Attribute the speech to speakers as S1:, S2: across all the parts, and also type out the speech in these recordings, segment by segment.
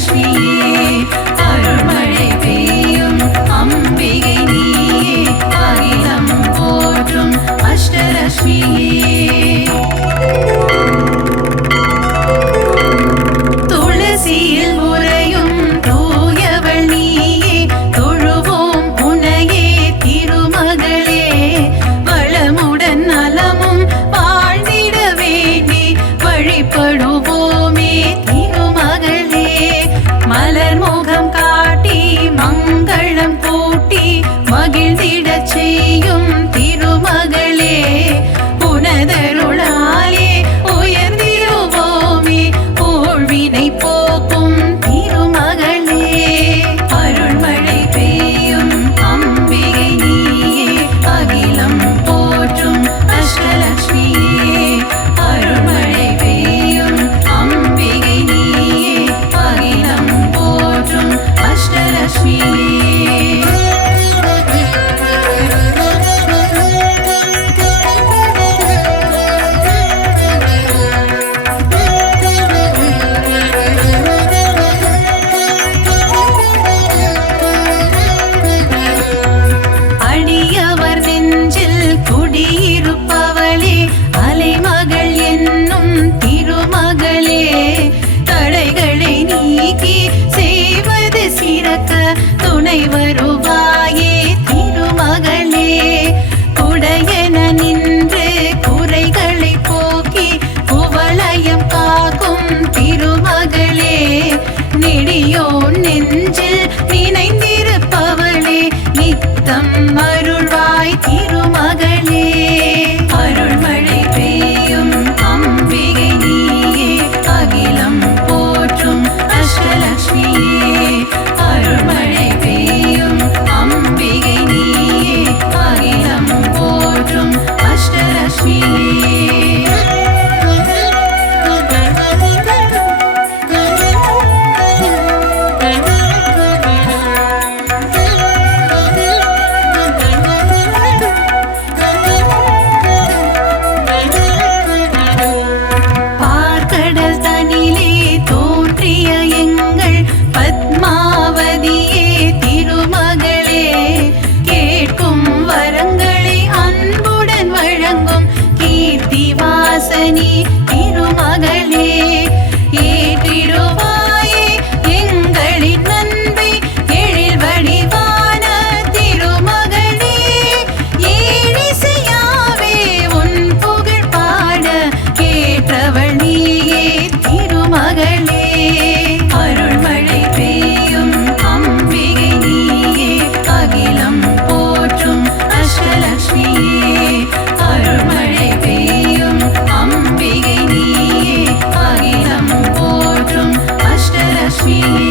S1: Lakshmi. மங்களம் me.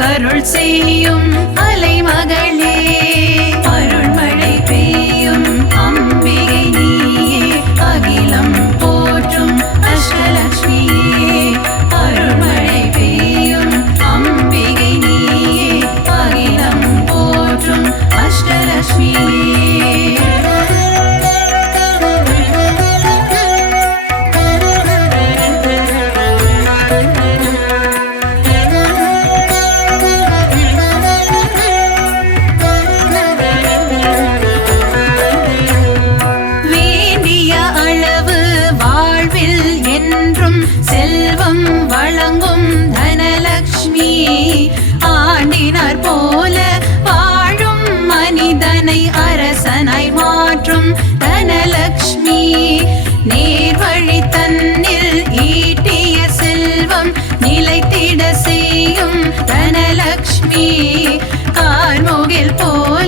S1: கருள் செய்யும் அலைமகளே வழி தன்னில் ஈட்டிய செல்வம் நிலைத்திட செய்யும் தனலக்ஷ்மி. கார்முகில் போல்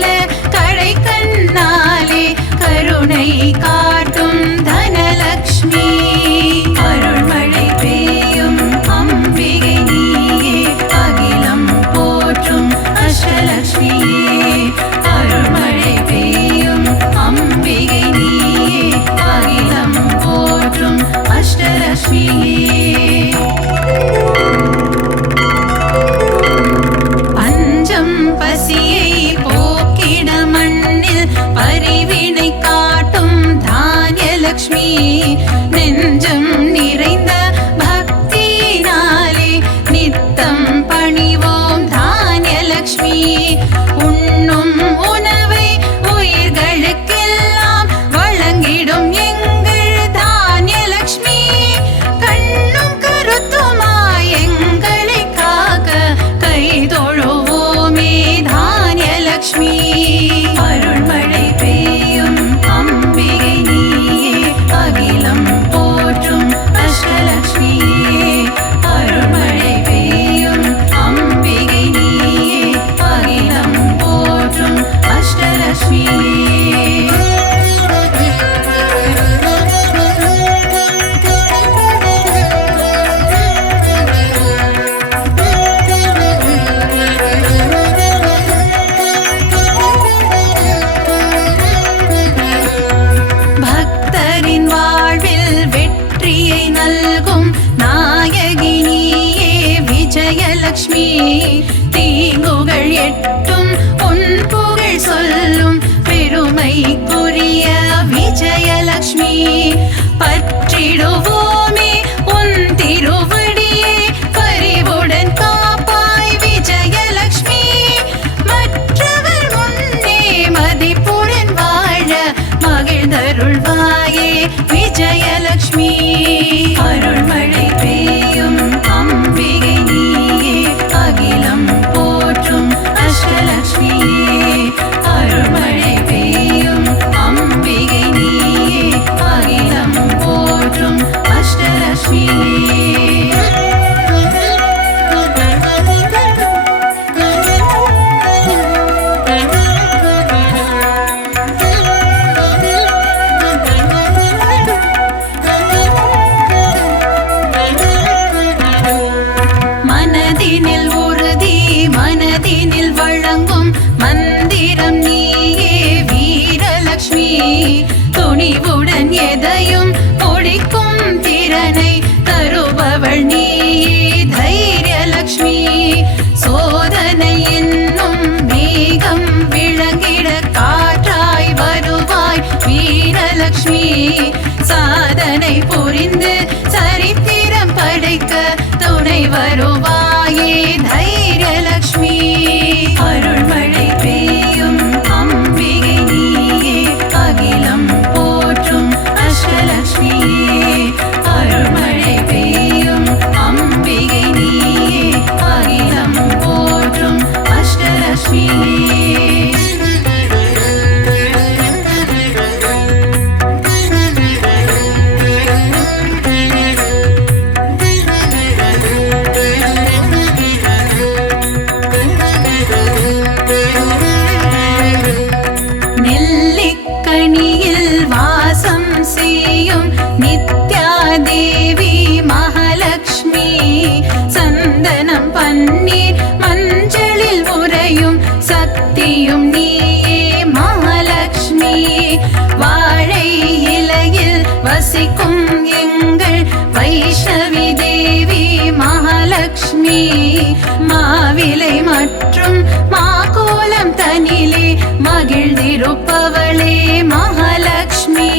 S1: பெருமைக்குரிய விஜயலக்ஷ்மி பற்றிடுவோம். சாதனை புரிந்து சரித்திரம் படைக்க துணை வருவாயே தைரியலக்ஷ்மி. அருள்மழை மாவிலை மற்றும் மாகோலம் தனிலே மகிழ்ந்திருப்பவளே மகாலட்சுமி.